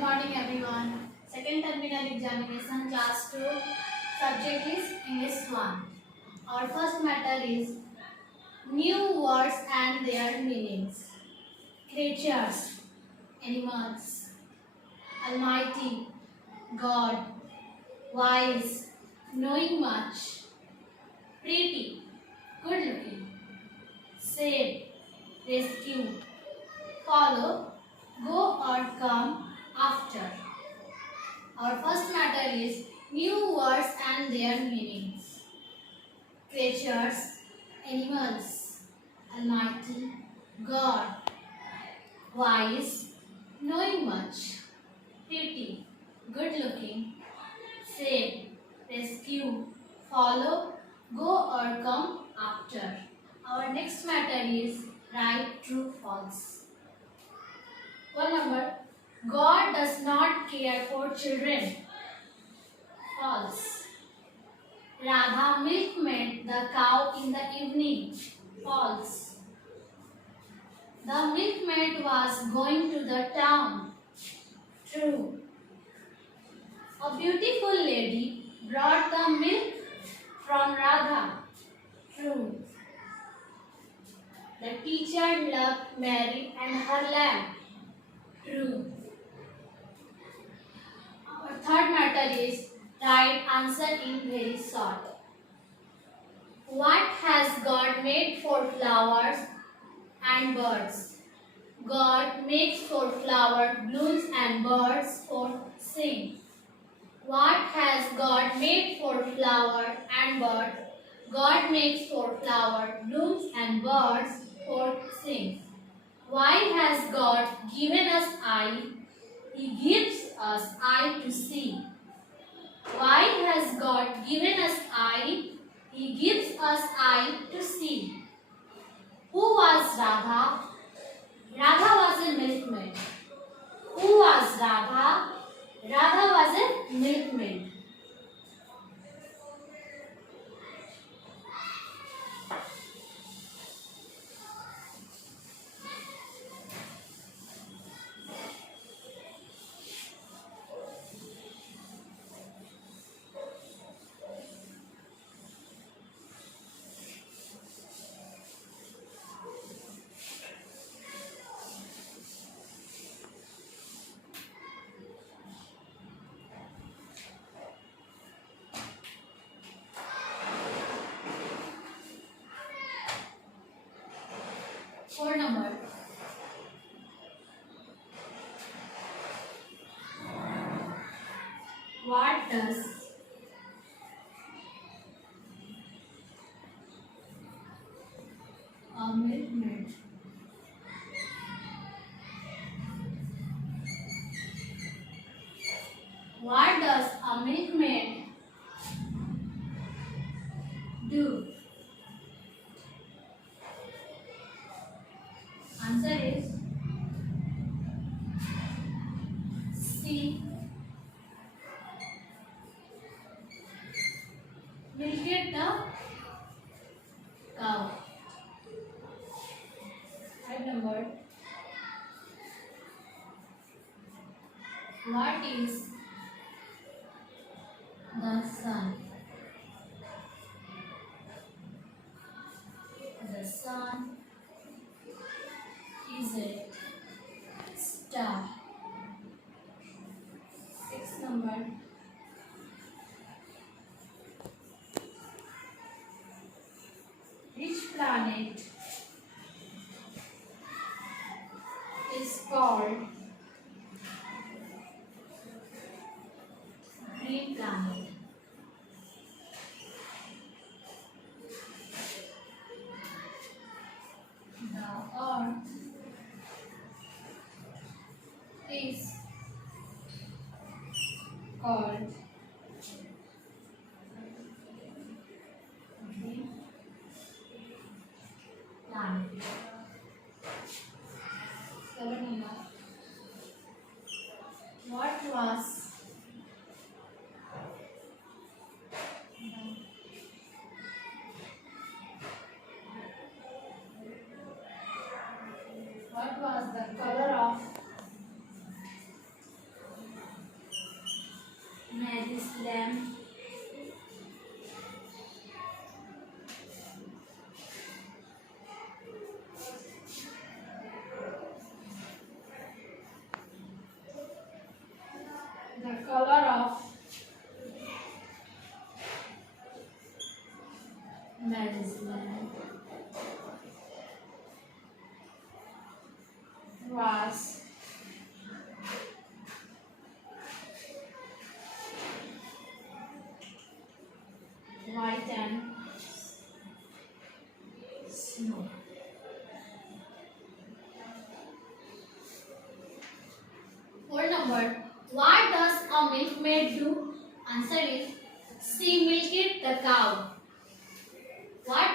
morning everyone. Second terminal examination class 2 subject is English 1. Our first matter is new words and their meanings. Creatures, animals, almighty, God, wise, knowing much, pretty, good looking, save, rescue, follow, go or come after. Our first matter is new words and their meanings. Creatures, animals, almighty, God, wise, knowing much, pretty, good looking, save, rescue, follow, go or come after. Our next matter is right, true, false. One number, God does not care for children. False. Radha milkmaid the cow in the evening. False. The milkmaid was going to the town. True. A beautiful lady brought the milk from Radha. True. The teacher loved Mary and her lamb. True. Our third matter is right answer in very short. What has God made for flowers and birds? God makes for flower blooms and birds for sing. What has God made for flower and bird? God makes for flower blooms and birds for sing. Why has God given us eye? He gives us eye to see. Why has God given us eye? He gives us eye to see. Who was Radha? Radha was a milkmaid. Who was Radha? Radha was a milkmaid. Four number. What does a milkmaid What does a milkmaid do? Answer is C. Milked the cow. Right number. What is the sun? The sun is a star. 6 number. Which planet is called green planet? The Earth is called green planet. 7 number. What was the color of Mary's lamb. The color of Mary's lamb was white and snow. Word number. What does a milkmaid do? Answer is she milked the cow. What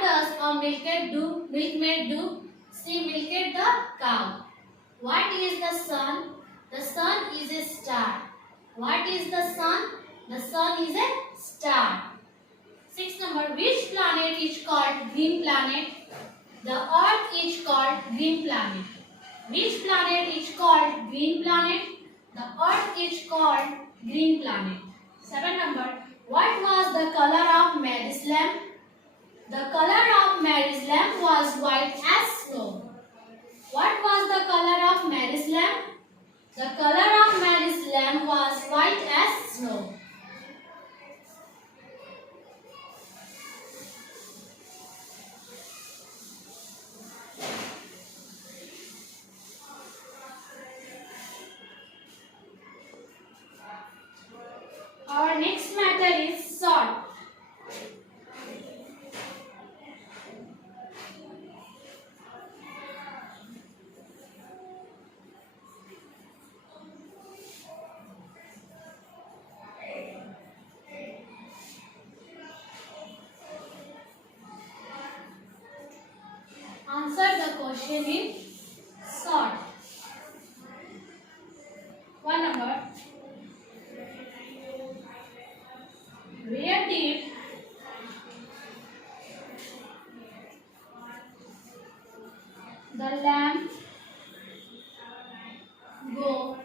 does a milkmaid do? Milkmaid do? She milked the cow. What is the sun? The sun is a star. What is the sun? The sun is a star. Sixth number. Which planet is called green planet? The Earth is called green planet. Which planet is called green planet? The Earth is called green planet. Seventh number. What was the color of Mary's lamb? The color of Mary's lamb was white as snow. What was the color of Mary's lamb? The color of Mary's lamb was white as snow. Our next matter is salt. Answer the question in short. One number. Where did the lamb go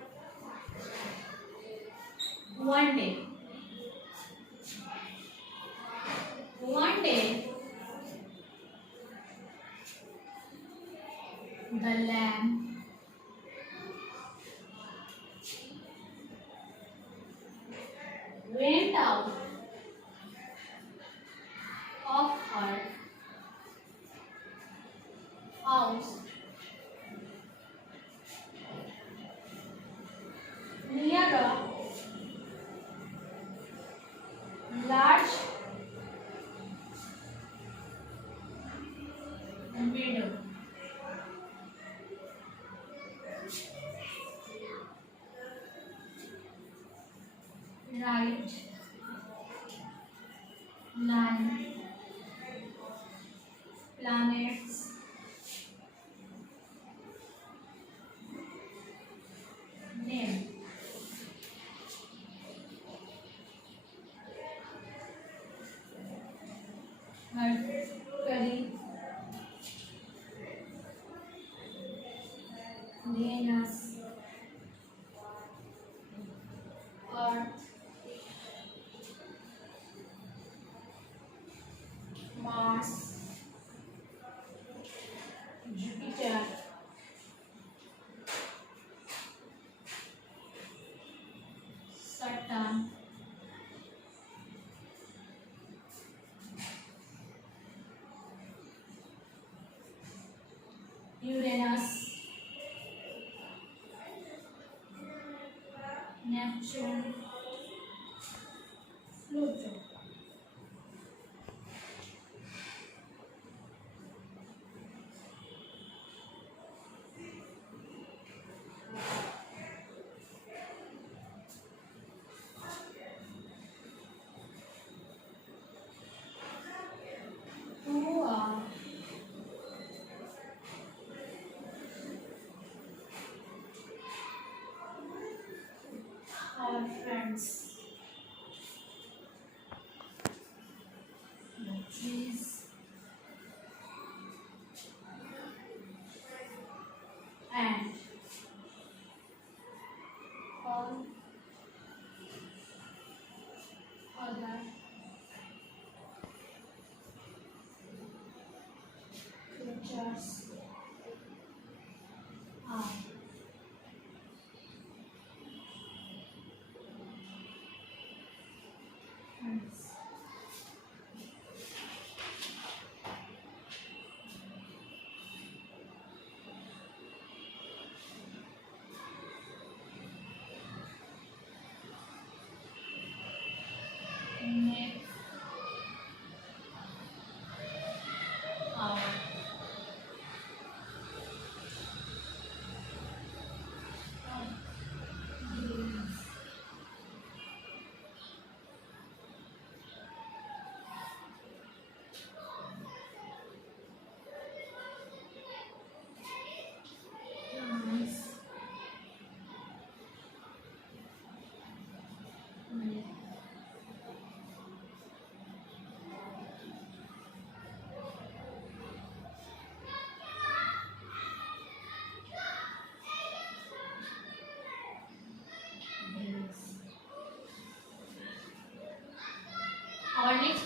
one day? One day, the lamb went out of her house near a large meadow. Right line planets name. Mercury, Venus, Earth, Mars, Jupiter, Saturn, Uranus, Neptune, Pluto. Who are our friends? The trees and all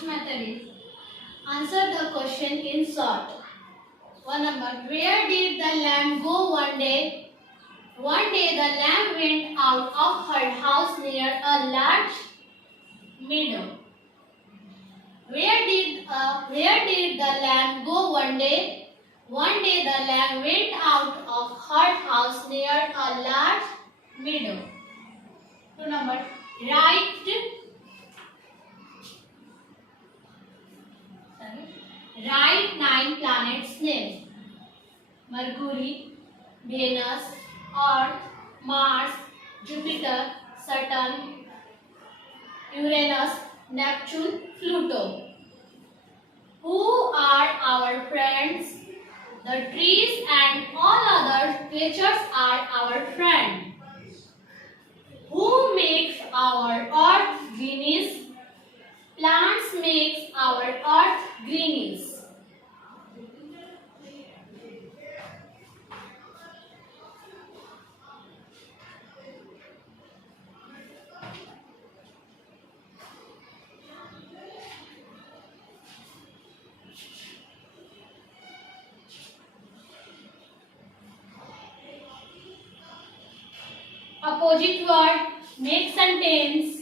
method is answer the question in short. 1 number. Where did the lamb go one day? One day the lamb went out of her house near a large meadow. Where did the lamb go one day? One day the lamb went out of her house near a large meadow. 2 number. Write 9 planets name. Mercury, Venus, Earth, Mars, Jupiter, Saturn, Uranus, Neptune, Pluto. Who are our friends? The trees and all other creatures are our friend. Who makes our earth greenish? Plants makes our earth greenish. Opposite word, make sentence.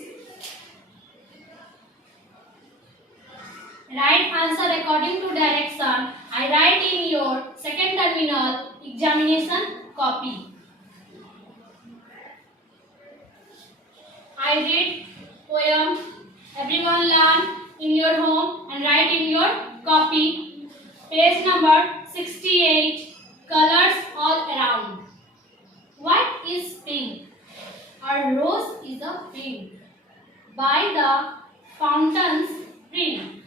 Write answer according to direction. I write in your second terminal examination copy. I read poem. Everyone learn in your home and write in your copy. Page number 68. Colors all around. What is pink? A rose is a pink. By the fountain's brink.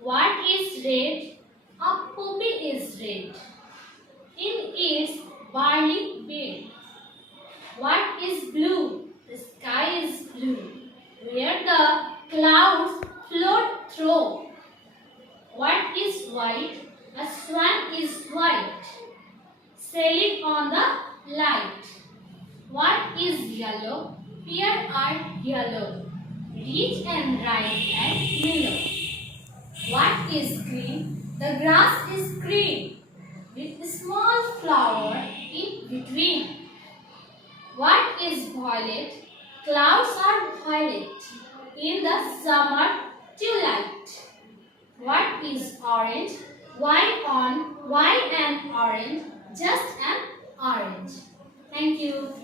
What is red? A poppy is red. In its barley bed. What is blue? The sky is blue. Where the clouds float through. What is white? A swan is white. Sailing on the light. What is yellow? Pears are yellow. Rich and ripe and mellow. What is green? The grass is green with a small flower in between. What is violet? Clouds are violet in the summer twilight. What is orange? Why an orange? Just an orange. Thank you.